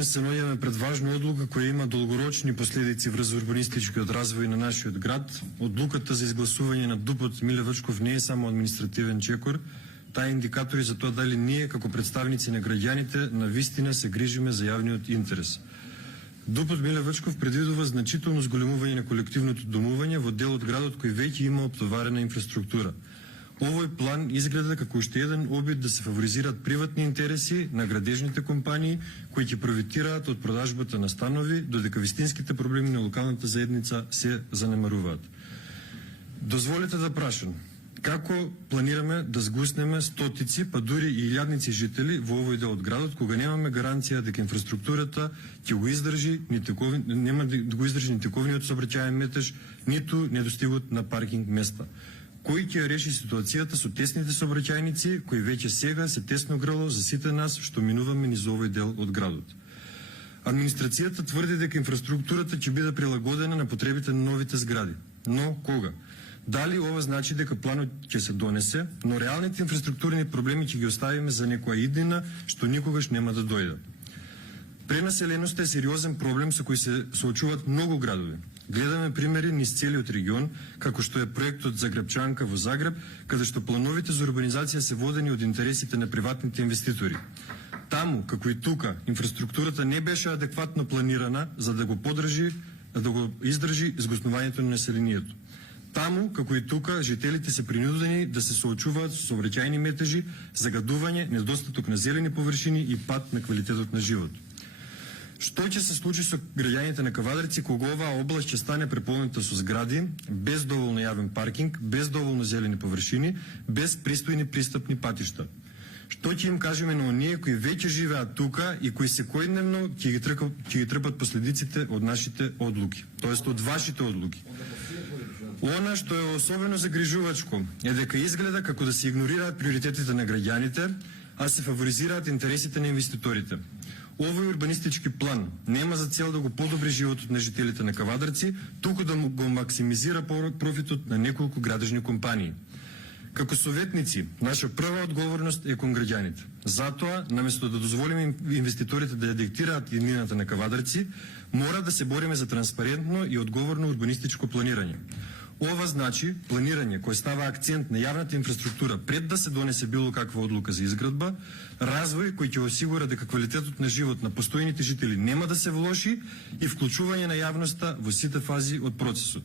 Днес се наоѓаме пред важна одлука која има долгорочни последици врз урбанистичкиот развој на нашиот град. Одлуката за изгласување на ДУП-от Миле Врчков не е само административен чекор, таа е индикатори за тоа дали ние како представници на граѓаните на вистина се грижиме за јавниот интерес. ДУП-от Миле Врчков предвидува значително зголемување на колективното домување во дел од градот кој веќе има оптоварена инфраструктура. Овој план изгледа како уште еден обид да се фаворизираат приватни интереси на градежните компании кои ќе профитираат од продажбата на станови, додека вистинските проблеми на локалната заедница се занемаруваат. Дозволете да прашам, како планираме да згуснеме стотици, па дури и илјадници жители во овој дел од градот, кога немаме гаранција дека инфраструктурата ќе го издржи, нема да го издржи ни тековниот сообраќајен метеж, ниту недостигот на паркинг места? Кој ќе реши ситуацијата со тесните сообраќајници, кои веќе сега се тесно грло за сите нас што минуваме низ овој дел од градот? Администрацијата тврди дека инфраструктурата ќе биде прилагодена на потребите на новите згради. Но кога? Дали ова значи дека планот ќе се донесе, но реалните инфраструктурни проблеми ќе ги оставиме за некоја иднина што никогаш нема да дојде? Пренаселеноста е сериозен проблем со кој се соочуваат многу градови. Гледаме примери низ целиот регион, како што е проектот Загребчанка во Загреб, каде што плановите за урбанизација се водени од интересите на приватните инвеститори. Таму, како и тука, инфраструктурата не беше адекватно планирана за да го подржи, да го издржи згуснувањето на населението. Таму, како и тука, жителите се принудени да се соочуваат со сообраќајни метежи, загадување, недостаток на зелени површини и пад на квалитетот на живот. Што ќе се случи со граѓаните на Кавадарци кога оваа област ќе стане преполнета со згради, без доволно јавен паркинг, без доволно зелени површини, без пристојни пристапни патишта? Што ќе им кажеме на оние кои веќе живеат тука и кои секојдневно ќе ги трпат последиците од нашите одлуки, тоест од вашите одлуки? Она што е особено загрижувачко е дека изгледа како да се игнорираат приоритетите на граѓаните, а се фаворизираат интересите на инвеститорите. Овој урбанистички план нема за цел да го подобри животот на жителите на Кавадарци, туку да го максимизира профитот на неколку градежни компании. Како советници, наша прва одговорност е кон граѓаните. Затоа, наместо да дозволиме инвеститорите да ја диктираат иднината на Кавадарци, мора да се бориме за транспарентно и одговорно урбанистичко планирање. Ова значи планирање кој става акцент на јавната инфраструктура пред да се донесе било каква одлука за изградба, развој кој ќе осигура дека квалитетот на живот на постојните жители нема да се влоши и вклучување на јавноста во сите фази од процесот.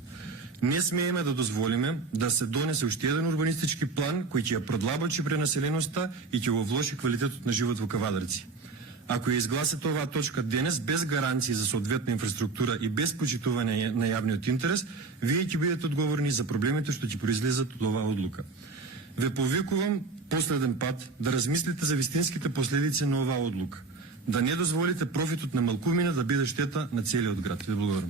Не смееме да дозволиме да се донесе уште еден урбанистички план кој ќе ја продлабочи пренаселеноста и ќе го влоши квалитетот на живот во Кавадарци. Ако ја изгласате оваа точка денес без гаранции за соодветна инфраструктура и без почитување на јавниот интерес, вие ќе бидете одговорни за проблемите што ќе произлезат од оваа одлука. Ве повикувам последен пат да размислите за вистинските последици на оваа одлука. Да не дозволите профитот на малкумина да биде штета на целиот град. Ве благодарам.